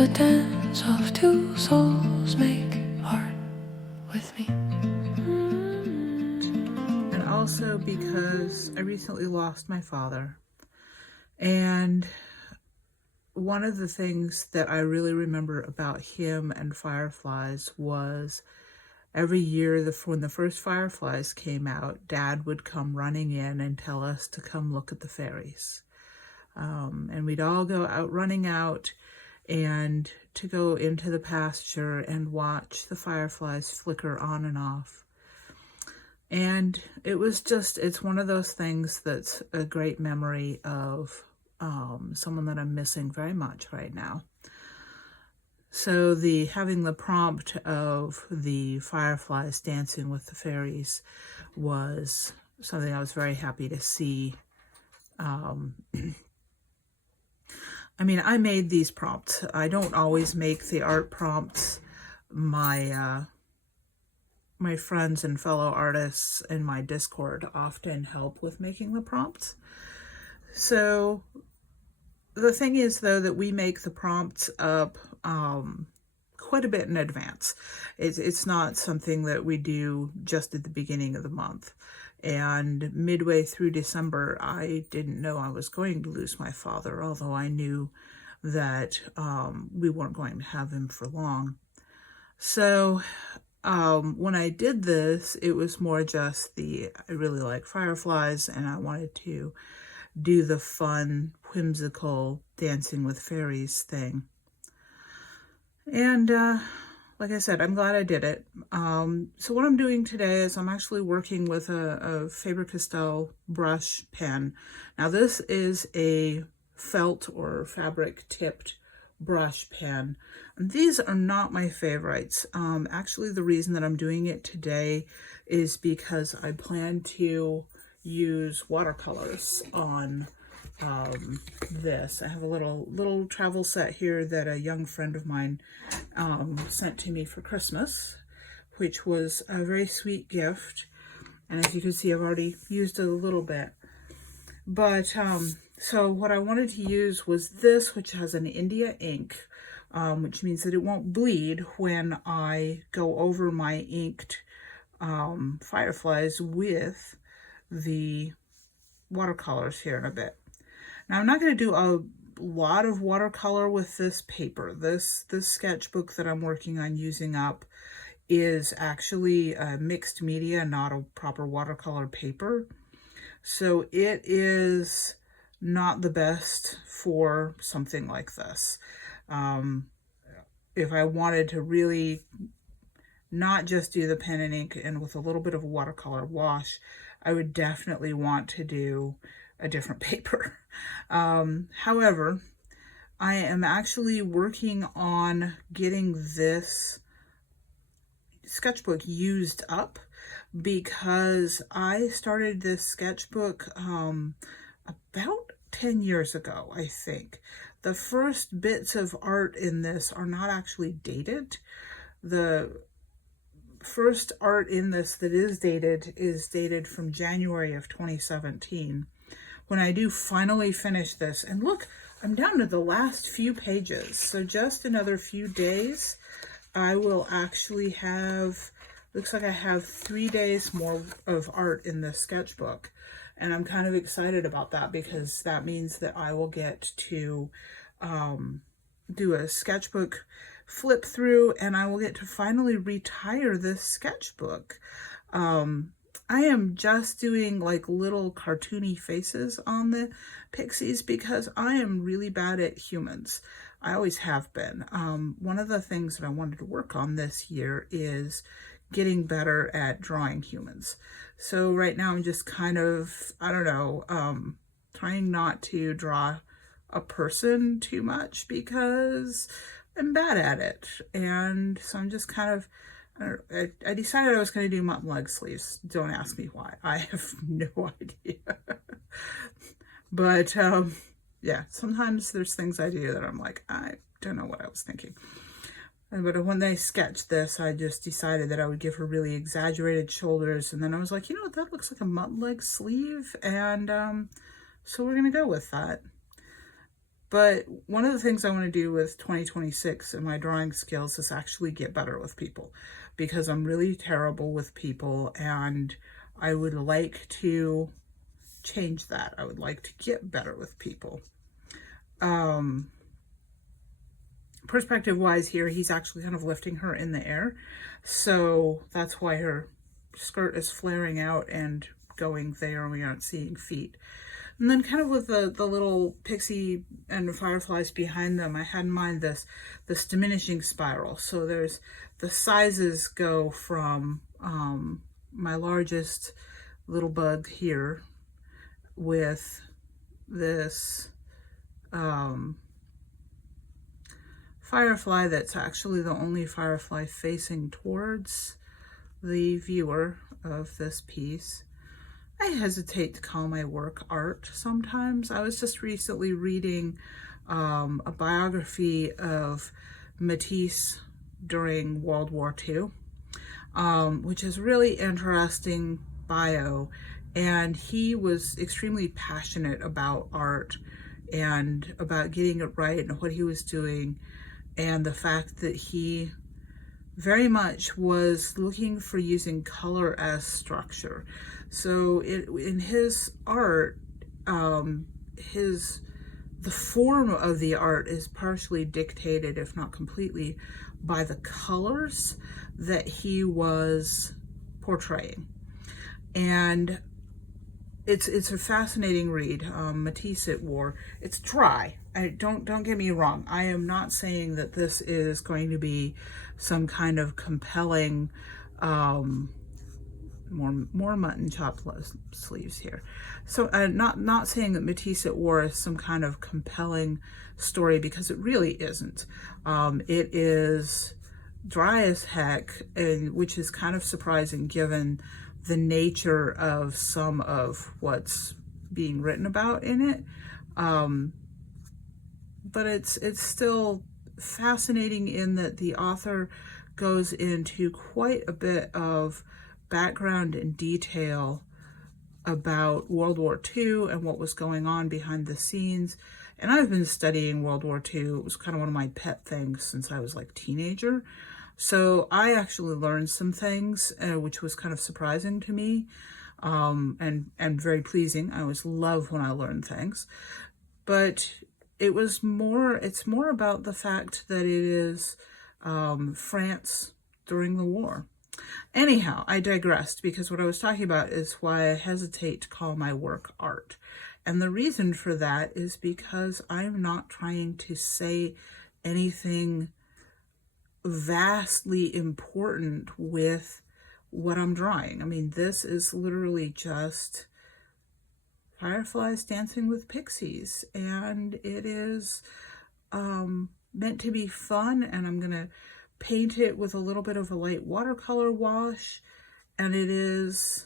the dance of two souls make art with me. And also because I recently lost my father. And one of the things that I really remember about him and Fireflies was every year when the first Fireflies came out, Dad would come running in and tell us to come look at the fairies. And we'd all go out, running out, and to go into the pasture and watch the fireflies flicker on and off. And it was just, it's one of those things that's a great memory of someone that I'm missing very much right now. So having the prompt of the fireflies dancing with the fairies was something I was very happy to see. I mean, I made these prompts. I don't always make the art prompts. My friends and fellow artists in my Discord often help with making the prompts. So the thing is, though, that we make the prompts up quite a bit in advance. It's not something that we do just at the beginning of the month. And midway through December, I didn't know I was going to lose my father, although I knew that we weren't going to have him for long. So when I did this, it was more just I really like fireflies, and I wanted to do the fun, whimsical dancing with fairies thing. And like I said, I'm glad I did it. So what I'm doing today is I'm actually working with a Faber-Castell brush pen. Now this is a felt or fabric tipped brush pen. And these are not my favorites. Actually, the reason that I'm doing it today is because I plan to use watercolors on this. I have a little travel set here that a young friend of mine sent to me for Christmas, which was a very sweet gift. And as you can see, I've already used it a little bit. But so what I wanted to use was this, which has an India ink, which means that it won't bleed when I go over my inked fireflies with the watercolors here in a bit. Now, I'm not going to do a lot of watercolor with this paper. This sketchbook that I'm working on using up is actually a mixed media, not a proper watercolor paper. So it is not the best for something like this. If I wanted to really not just do the pen and ink and with a little bit of a watercolor wash, I would definitely want to do a different paper. However, I am actually working on getting this sketchbook used up because I started this sketchbook about 10 years ago, I think. The first bits of art in this are not actually dated. The first art in this that is dated from January of 2017. When I do finally finish this, and look, I'm down to the last few pages. So just another few days, I will actually have, looks like I have 3 days more of art in this sketchbook. And I'm kind of excited about that because that means that I will get to do a sketchbook flip through, and I will get to finally retire this sketchbook. I am just doing like little cartoony faces on the pixies because I am really bad at humans. I always have been. One of the things that I wanted to work on this year is getting better at drawing humans. So right now I'm just kind of, I don't know, trying not to draw a person too much because I'm bad at it. And so I'm just kind of, I decided I was going to do mutton leg sleeves. Don't ask me why. I have no idea. But yeah, sometimes there's things I do that I'm like, I don't know what I was thinking. But when they sketched this, I just decided that I would give her really exaggerated shoulders. And then I was like, you know what, that looks like a mutton leg sleeve. And so we're going to go with that. But one of the things I want to do with 2026 and my drawing skills is actually get better with people, because I'm really terrible with people, and I would like to change that. I would like to get better with people. Perspective wise here, he's actually kind of lifting her in the air, so that's why her skirt is flaring out and going there, and we aren't seeing feet. And then kind of with the little pixie and fireflies behind them, I had in mind this diminishing spiral. So there's the sizes go from my largest little bug here with this firefly that's actually the only firefly facing towards the viewer of this piece. I hesitate to call my work art sometimes. I was just recently reading a biography of Matisse during World War II, which is really interesting bio. And he was extremely passionate about art and about getting it right and what he was doing, and the fact that he very much was looking for using color as structure. So in his art, the form of the art is partially dictated, if not completely, by the colors that he was portraying. And it's a fascinating read. Matisse at War. It's dry. Don't get me wrong. I am not saying that this is going to be some kind of compelling, more mutton chop sleeves here. So not saying that Matisse at War is some kind of compelling story, because it really isn't. It is dry as heck, and which is kind of surprising given the nature of some of what's being written about in it. But it's still fascinating in that the author goes into quite a bit of background and detail about World War II and what was going on behind the scenes. And I've been studying World War II. It was kind of one of my pet things since I was like a teenager. So I actually learned some things, which was kind of surprising to me, and very pleasing. I always love when I learn things. But it's more about the fact that it is France during the war. Anyhow, I digressed, because what I was talking about is why I hesitate to call my work art. And the reason for that is because I'm not trying to say anything vastly important with what I'm drawing. I mean, this is literally just fireflies dancing with pixies, and it is meant to be fun, and I'm gonna paint it with a little bit of a light watercolor wash, and it is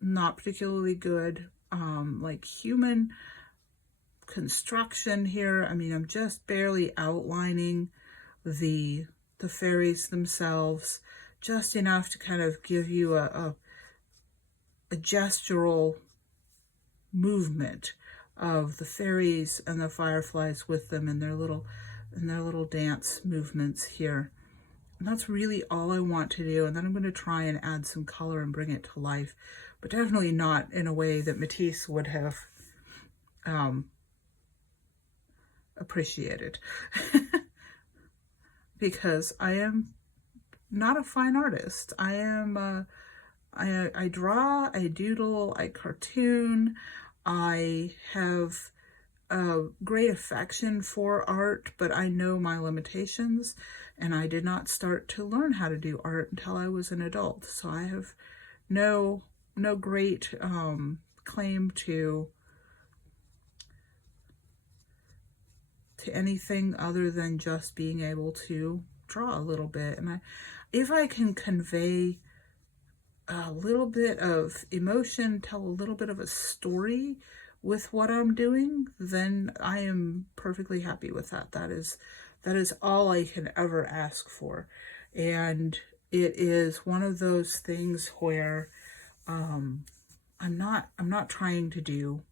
not particularly good like human construction here. I mean, I'm just barely outlining the fairies themselves, just enough to kind of give you a gestural movement of the fairies and the fireflies with them in their little dance movements here. And that's really all I want to do. And then I'm going to try and add some color and bring it to life, but definitely not in a way that Matisse would have appreciated. Because I am not a fine artist. I am I draw, I doodle, I cartoon. I have a great affection for art, but I know my limitations, and I did not start to learn how to do art until I was an adult. So I have no great claim to anything other than just being able to draw a little bit. And if I can convey a little bit of emotion, tell a little bit of a story with what I'm doing, then I am perfectly happy with that. That is all I can ever ask for. And it is one of those things where I'm not trying to do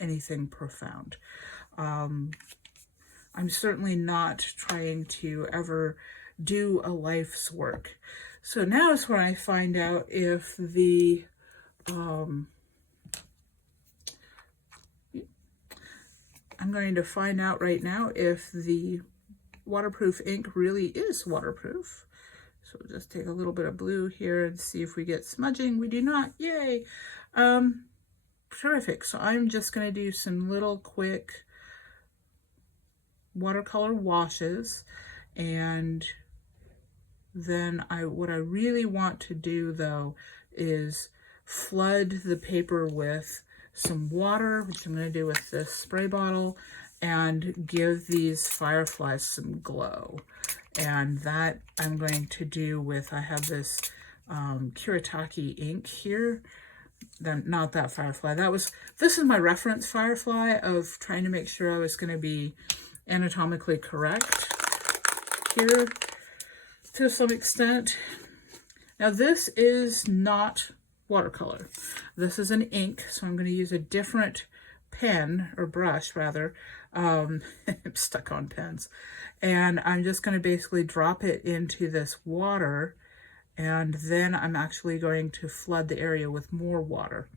anything profound. I'm certainly not trying to ever do a life's work. So now is when I find out if the I'm going to find out right now if the waterproof ink really is waterproof. So we'll just take a little bit of blue here and see if we get smudging. We do not. Yay. Terrific. So I'm just going to do some little quick watercolor washes, and then what I really want to do though is flood the paper with some water, which I'm going to do with this spray bottle, and give these fireflies some glow. And that I'm going to do with, I have this Kuretake ink here. Then not that firefly. This is my reference firefly of trying to make sure I was going to be anatomically correct here to some extent. Now this is not watercolor. This is an ink, so I'm going to use a different pen, or brush rather. I'm stuck on pens. And I'm just going to basically drop it into this water, and then I'm actually going to flood the area with more water.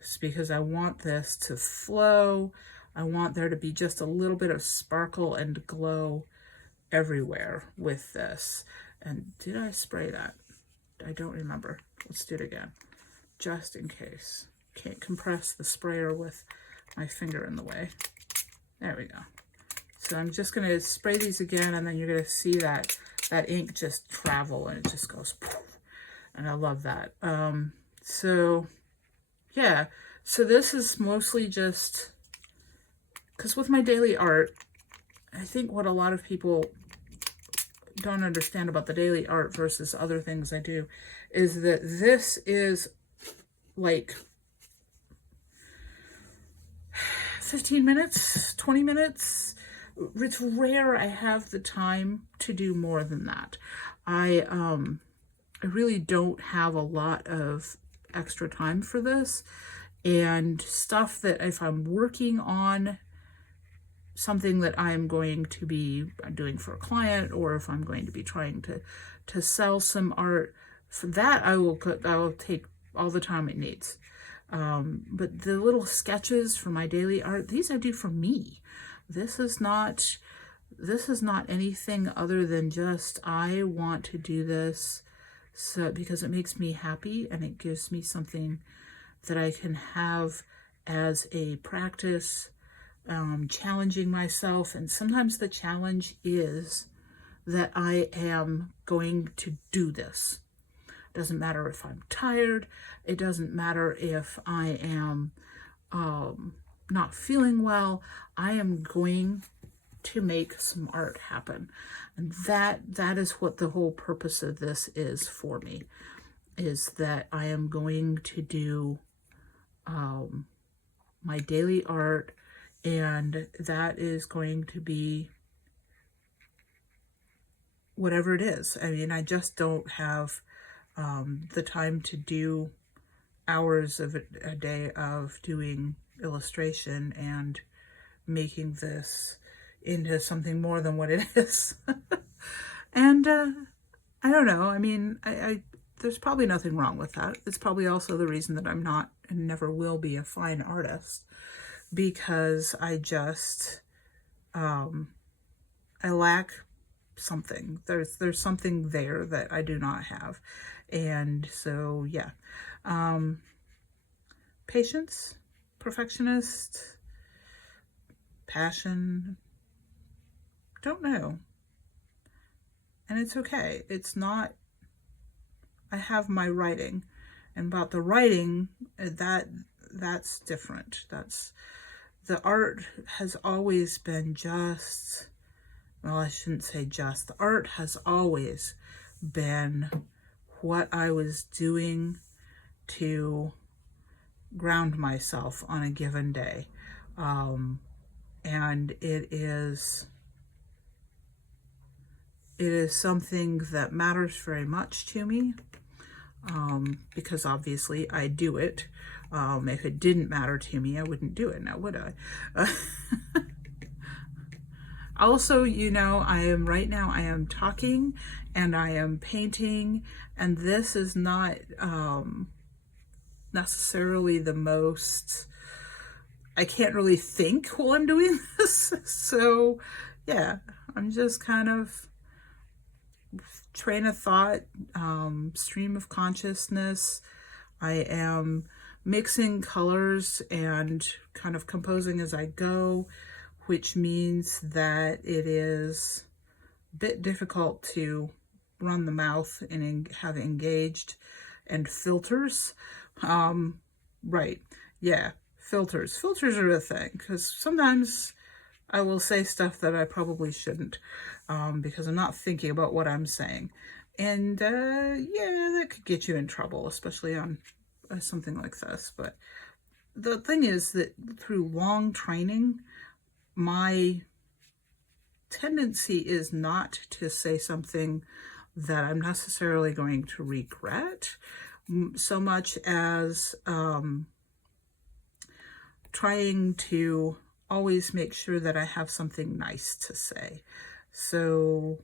Just because I want this to flow. I want there to be just a little bit of sparkle and glow everywhere with this. And did I spray that? I don't remember. Let's do it again, just in case. Can't compress the sprayer with my finger in the way. There we go. So I'm just going to spray these again, and then you're going to see that ink just travel, and it just goes poof. And I love that. So yeah, so this is mostly just because with my daily art, I think what a lot of people don't understand about the daily art versus other things I do is that this is like 15 minutes, 20 minutes. It's rare I have the time to do more than that. I really don't have a lot of extra time for this, and stuff that if I'm working on something that I'm going to be doing for a client, or if I'm going to be trying to sell some art, for that I will take all the time it needs. But the little sketches for my daily art, these I do for me. This is not anything other than just I want to do this because it makes me happy, and it gives me something that I can have as a practice, challenging myself. And sometimes the challenge is that I am going to do this. It doesn't matter if I'm tired. It doesn't matter if I am not feeling well. I am going to make some art happen. And that is what the whole purpose of this is for me, is that I am going to do my daily art, and that is going to be whatever it is. I mean, I just don't have the time to do hours of a day of doing illustration and making this into something more than what it is. And I don't know. I mean, I there's probably nothing wrong with that. It's probably also the reason that I'm not and never will be a fine artist, because I just I lack something. There's something there that I do not have. And so yeah, patience, perfectionist, passion, don't know. And it's okay. It's not, I have my writing, and about the writing, that's different. The art has always been just, well, I shouldn't say just, the art has always been what I was doing to ground myself on a given day. And it is something that matters very much to me. because obviously I do it. If it didn't matter to me, I wouldn't do it now, would I? Also, you know, I am talking and I am painting, and this is not necessarily the most, I can't really think while I'm doing this. So yeah, I'm just kind of train of thought, stream of consciousness. I am mixing colors and kind of composing as I go, which means that it is a bit difficult to run the mouth and have engaged, and filters. Right, yeah, filters. Filters are a thing, because sometimes I will say stuff that I probably shouldn't, because I'm not thinking about what I'm saying. And yeah, that could get you in trouble, especially on something like this. But the thing is that through long training, my tendency is not to say something that I'm necessarily going to regret, so much as trying to always make sure that I have something nice to say. So,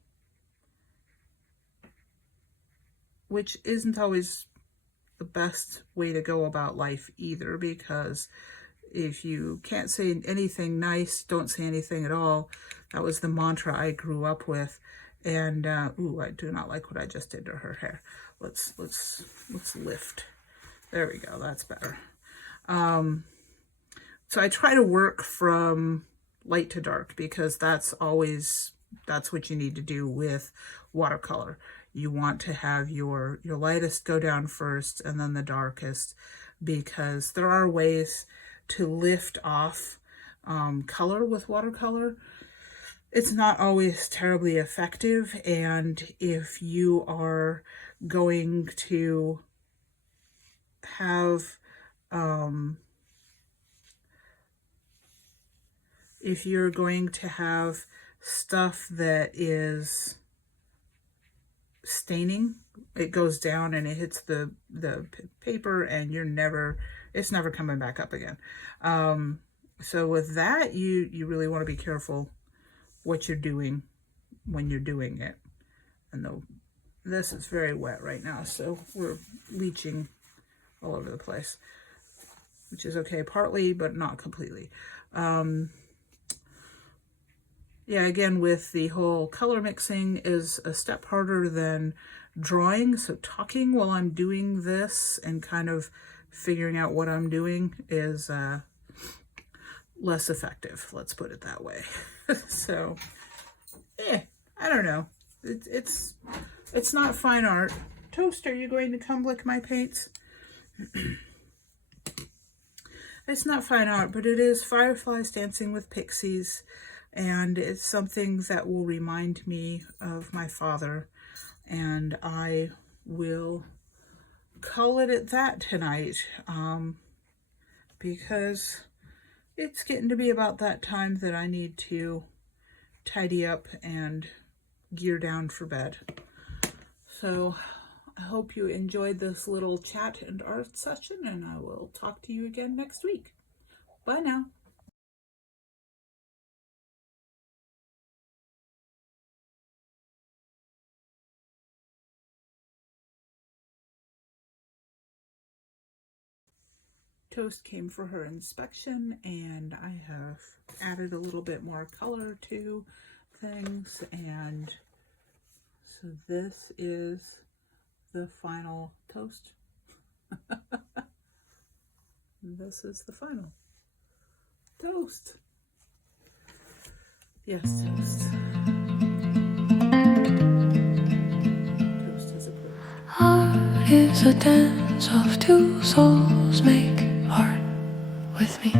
which isn't always the best way to go about life either, because if you can't say anything nice, don't say anything at all. That was the mantra I grew up with. And ooh, I do not like what I just did to her hair. Let's lift. There we go. That's better. So I try to work from light to dark, because that's what you need to do with watercolor. You want to have your lightest go down first and then the darkest, because there are ways to lift off color with watercolor. It's not always terribly effective, and if you are going to have stuff that is staining, it goes down and it hits the paper, and it's never coming back up again. So with that, you really want to be careful what you're doing when you're doing it. And this is very wet right now, so we're leaching all over the place, which is okay, partly, but not completely. Yeah, again, with the whole color mixing is a step harder than drawing. So talking while I'm doing this and kind of figuring out what I'm doing is less effective. Let's put it that way. So, I don't know. It's not fine art. Toast, are you going to come lick my paints? It's not fine art, but it is fireflies dancing with pixies. And it's something that will remind me of my father, and I will call it at that tonight, because it's getting to be about that time that I need to tidy up and gear down for bed. So I hope you enjoyed this little chat and art session, and I will talk to you again next week. Bye now. Toast came for her inspection, and I have added a little bit more color to things, and so this is the final Toast. This is the final Toast. Yes, Toast. Toast is approved. Art is a dance of two souls. Make art with me.